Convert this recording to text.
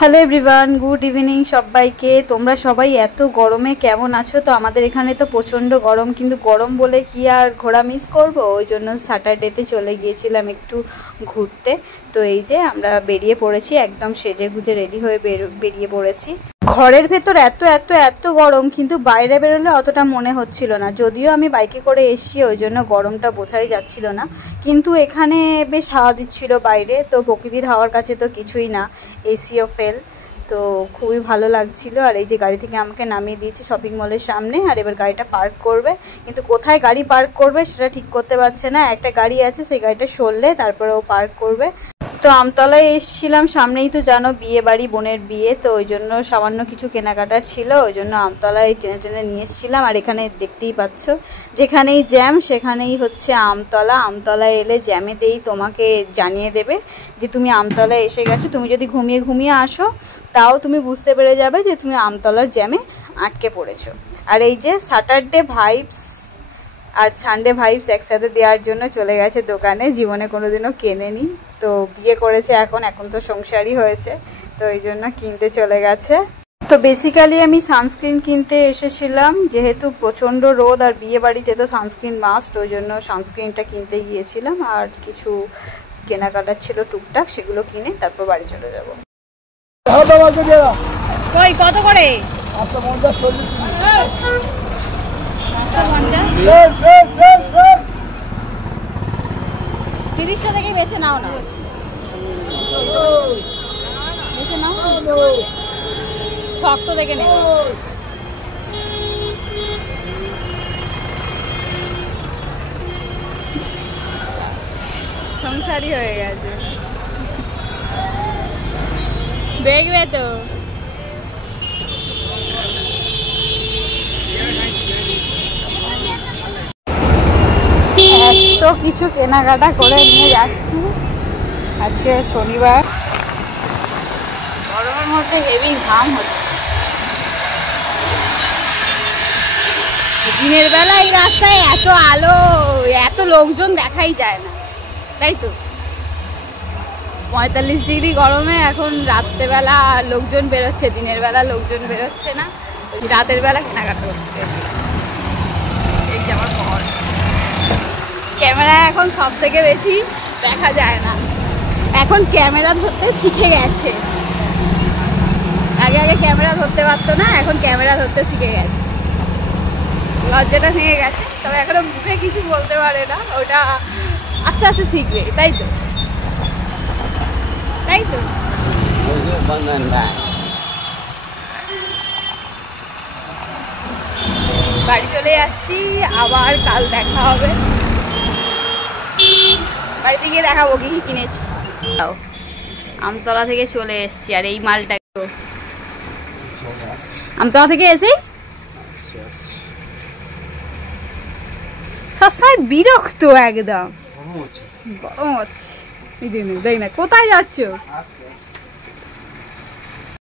Hello everyone, good evening সবাইকে। তোমরা সবাই এত গরমে কেমন আছো? তো আমাদের এখানে তো প্রচণ্ড গরম, কিন্তু গরম বলে কি আর ঘোরা মিস করব? ওই জন্য স্যাটারডেতে চলে গিয়েছিলাম একটু ঘুরতে। তো এই যে আমরা বেরিয়ে পড়েছি, একদম সেজে গুজে রেডি হয়ে বেরিয়ে পড়েছি। ঘরের ভেতর এত এত এত গরম, কিন্তু বাইরে বেরোলে অতটা মনে হচ্ছিল না। যদিও আমি বাইকে করে এসেছি, ওই জন্য গরমটা বোঝাই যাচ্ছিল না, কিন্তু এখানে বেশ হাওয়া দিচ্ছিল বাইরে। তো প্রকৃতির হাওয়ার কাছে তো কিছুই না, এসিও ফেল। তো খুবই ভালো লাগছিল। আর এই যে গাড়ি থেকে আমাকে নামিয়ে দিয়েছে শপিং মলের সামনে, আর এবার গাড়িটা পার্ক করবে, কিন্তু কোথায় গাড়ি পার্ক করবে সেটা ঠিক করতে পারছে না। একটা গাড়ি আছে, সেই গাড়িটা সরলে তারপরে ও পার্ক করবে। তো আমতলায় এসেছিলাম, সামনেই তো জানো বিয়ে বাড়ি, বোনের বিয়ে। তো ওই জন্য সামান্য কিছু কেনাকাটার ছিল, ওই জন্য আমতলায় টেনে টেনে নিয়ে এসেছিলাম। আর এখানে দেখতেই পাচ্ছ, যেখানেই জ্যাম সেখানেই হচ্ছে আমতলা। আমতলায় এলে জ্যামেতেই তোমাকে জানিয়ে দেবে যে তুমি আমতলায় এসে গেছো। তুমি যদি ঘুমিয়ে ঘুমিয়ে আসো, তাও তুমি বুঝতে পেরে যাবে যে তুমি আমতলার জ্যামে আটকে পড়েছো। আর এই যে স্যাটারডে ভাইবস আর সানডে ভাইবস একসাথে দেওয়ার জন্য চলে গেছে দোকানে। জীবনে কোনোদিনও কেনেনি, তো বিয়ে করেছে এখন তো সংসারই হয়েছে, তো এই জন্য কিনতে চলে গেছে। তো বেসিক্যালি আমি সানস্ক্রিন কিনতে এসেছিলাম, যেহেতু প্রচণ্ড রোদ আর বিয়ে বাড়িতে তো সানস্ক্রিন মাস্ট, ওই জন্য সানস্ক্রিনটা কিনতে গিয়েছিলাম। আর কিছু কেনাকাটার ছিল টুকটাক, সেগুলো কিনে তারপর বাড়ি চলে যাবো। কই কত করে? 30টা থেকে বেছে নাও না, বেছে নাও, শক্ত দেখে নেব। সংসারই হয়ে গেছে, দেখবে তো। এত কিছু কেনাকাটা করে নিয়ে যাচ্ছি। আজকে শনিবার, গরমের মধ্যে হেভি ঘাম হচ্ছে। দিনের বেলা এই রাস্তায় এত আলো, এত লোকজন দেখাই যায় না, তাই তো। 45 ডিগ্রি গরমে এখন রাত্রেবেলা লোকজন বেরোচ্ছে, দিনের বেলা লোকজন বেরোচ্ছে না। রাতের বেলা কেনাকাটা করছে। এই যে আমার ঘর, ক্যামেরা এখন সব থেকে বেশি দেখা যায় না, এখন ক্যামেরা ধরতে শিখে গেছে। আগে আগে ক্যামেরা ধরতে পারতো না, এখন ক্যামেরা ধরতে শিখে গেছে। লজ্জাটা ভেঙে গেছে, তবে এখনো মুখে কিছু বলতে পারে না, ওটা আস্তে আস্তে শিখবে, তাই তো, তাই তো। বাড়ি চলে যাচ্ছি, আবার কাল দেখা হবে। বাড়িতে গিয়ে দেখাবো কি কি কিনেছি। আমতলা থেকে চলে এসছি, আর এই মালটা আমতলা থেকে এসে সবসময় বিরক্ত, একদম গরম হচ্ছে। দেখ না কোথায় যাচ্ছ?